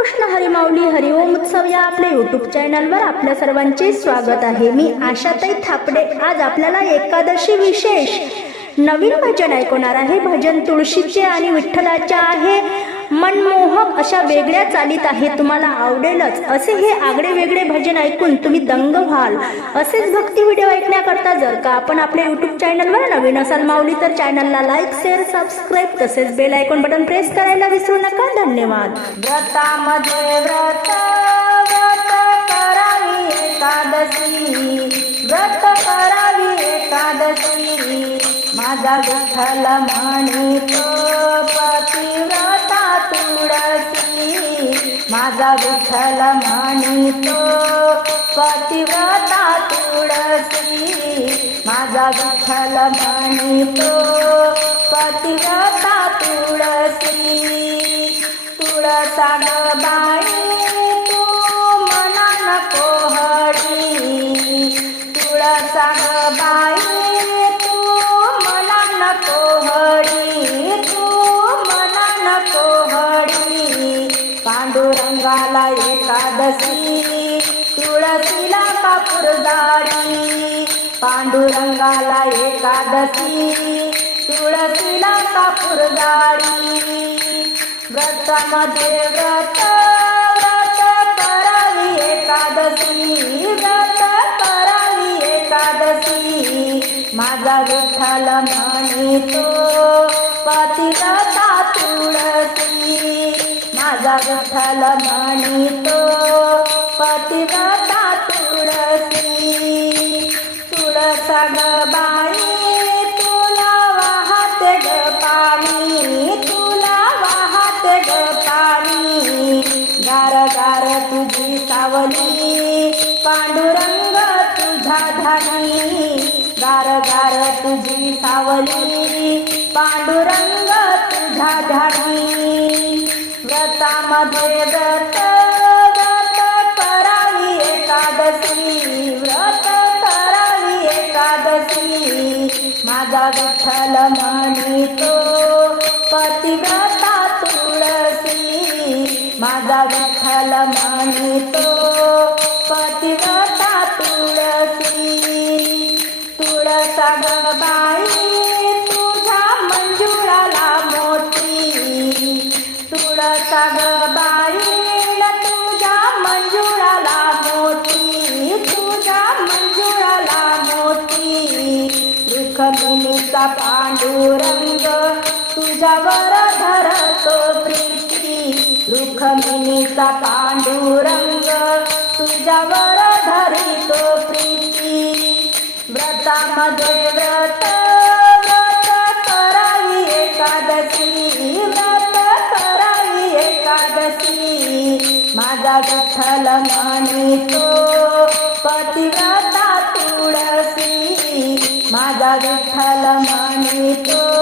कृष्ण हरिमाऊली हरिओम उत्सव या आपल्या युट्यूब चॅनलवर आपल्या सर्वांचे स्वागत आहे. मी आशाताई थापडे. आज आपल्याला एकादशी विशेष नवीन भजन ऐकवणार आहे. भजन तुळशीचे आणि विठ्ठलाचे आहे. मनमोहक अशा वेगळ्या चालीत आहे तुम्हाला आवडेलच. असे हे आगळे वेगळे भजन ऐकून तुम्ही दंग व्हाल. असेच भक्ती व्हिडिओ ऐकण्याकरता जर का आपण आपल्या युट्यूब चॅनलवर नवीन असाल माऊली तर चॅनलला लाईक शेअर सबस्क्राईब तसेच बेल आयकॉन बटन प्रेस करायला विसरू नका. धन्यवाद. व्रतामध्ये व्रत व्रत करावी एकादशी. व्रत करावी एकादशी. माझा विठ्ठल म्हणतो पतिव्रता माझा विठ्ठल म्हणतो पतिव्रता तुळसी माझा विठ्ठल म्हणतो पतिव्रता तुळसी तुळसा ग देवाला एकादशी. तुळशीला कापूर जाडी पांडुरंगाला एकादशी. तुळशीला कापूर जाडी व्रतामध्ये व्रत व्रत करावी एकादशी. व्रत करावी एकादशी. माझा विठ्ठल म्हणतो विठ्ठल तो पतिव्रता तुळसी. तुळसा ग बाई तुला वाहते ग पाणी. तुला वाहते ग पाणी. गार गार तुझी सावली पांडुरंग तुझा धानी गार गार तुझी सावली पांडुरंग तुझा धानी व्रतामध्ये व्रत व्रत करावी एकादशी व्रत करावी एकादशी माझा विठ्ठल म्हणतो पतिव्रता तुळसी माझा विठ्ठल म्हणतो तुळसा ग बाई तुझ्या मंजुळाला मोती तुझ्या मंजुळाला मोती. दुःखमिनीचा पांडुरंग तुझ्यावर धरतो प्रीती. दुःखमिनीचा पांडुरंग तुझ्यावर धरितो प्रीती. व्रतामध्ये व्रत एकादशी माझा विठ्ठल पतिव्रता तुळसी माझा विठ्ठल म्हणतो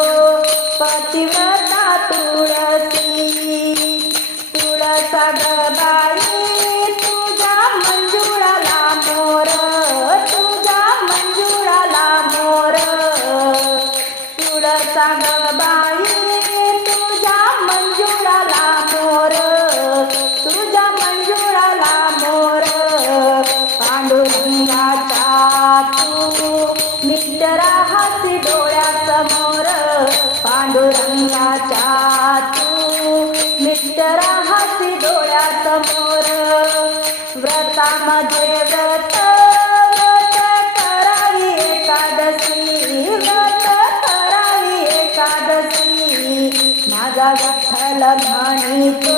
माझा विठ्ठल म्हणतो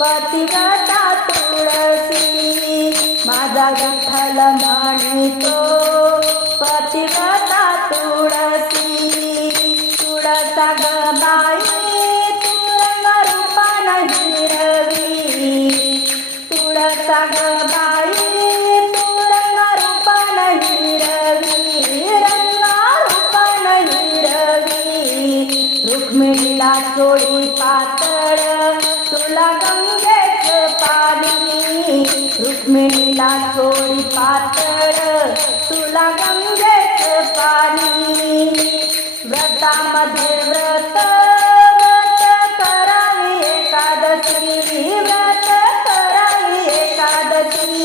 पतिव्रता तुळसी. माझा विठ्ठल म्हणतो जोडी पातळ तुला गंगेच पाणी. रुक्मिणीला जोडी पातळ तुला गंगेच पाणी. व्रतामध्ये व्रत व्रत करावी एकादशी. व्रत करावी एकादशी.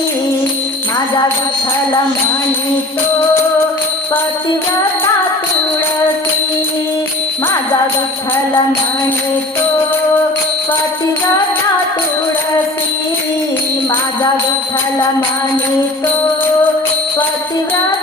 माझा विठ्ठल म्हणतो पतिव्रता विठ्ठल म्हणतो पतिव्रता तुळसी माझा विठ्ठल म्हणतो पतिव्रता तुळसी